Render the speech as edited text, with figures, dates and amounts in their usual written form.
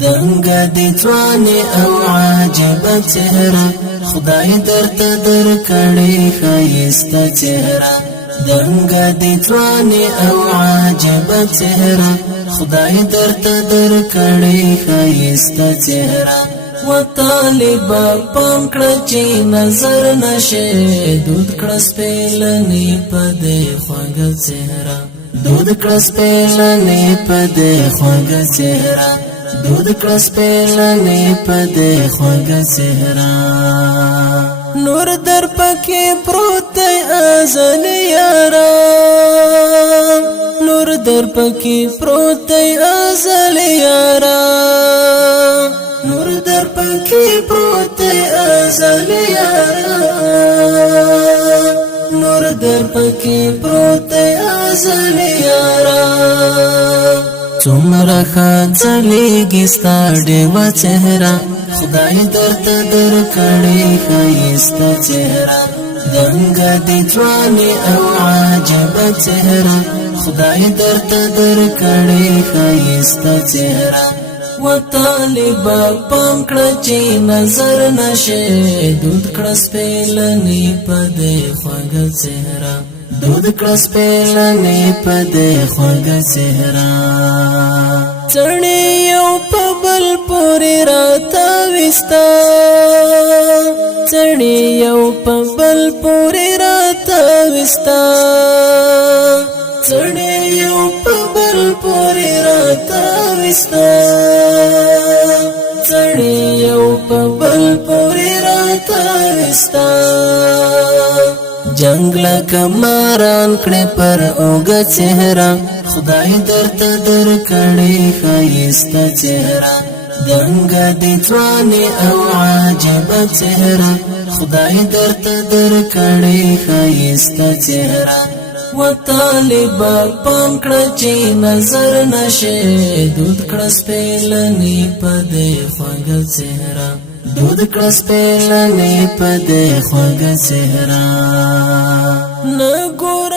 دنګه دي ځواني او عجبه چهره خدای درته درکړې ښایسته چهره دنګه دي ځواني او عجبه چهره خدای درته درکړې ښایسته چهره و طالبا پام کړه چې نظر نشي دود کړه سپېلنې په دې خوږه چهره دود کړه سپېلنې په دې خوږه چهره دود کړه سپېلنې په دې خوږه چهره نور در پکې پروت دی ازل یارا نور در پکې پروت دی ازل یارا نور در پکې پروت دی ازل یارا نور در پکې پروت دی ازل یارا څومره ښه ځلېږي ستا ډېوه چهره خدای درته درکړې ښایسته چهره دنګه دي ځواني او عجبه چهره خدای درته درکړې ښایسته چهره و طالبا پام کړه چې نظر نشي دود کړه سپېلنې په دې خوږه چهره دود کړه سپېلنې په دې خوږه چهره چړې یو په بل پورې راتاوستا چړې یو په بل پورې راتاوستا چړې یو په بل پورې راتاوستا چړې یو په بل پورې راتاوستا جنگ لکه ماران کړې پر اوږه چهره خدای درته درکړې ښایسته چهره دنګه دي ځواني او عجبه چهره خدای درته درکړې ښایسته چهره و طالبا پام کړه چې نظر نشي دود کړه سپېلنې په دې خوږه چهره دود کړه سپېلنې په دې خوږه چهره نه ګور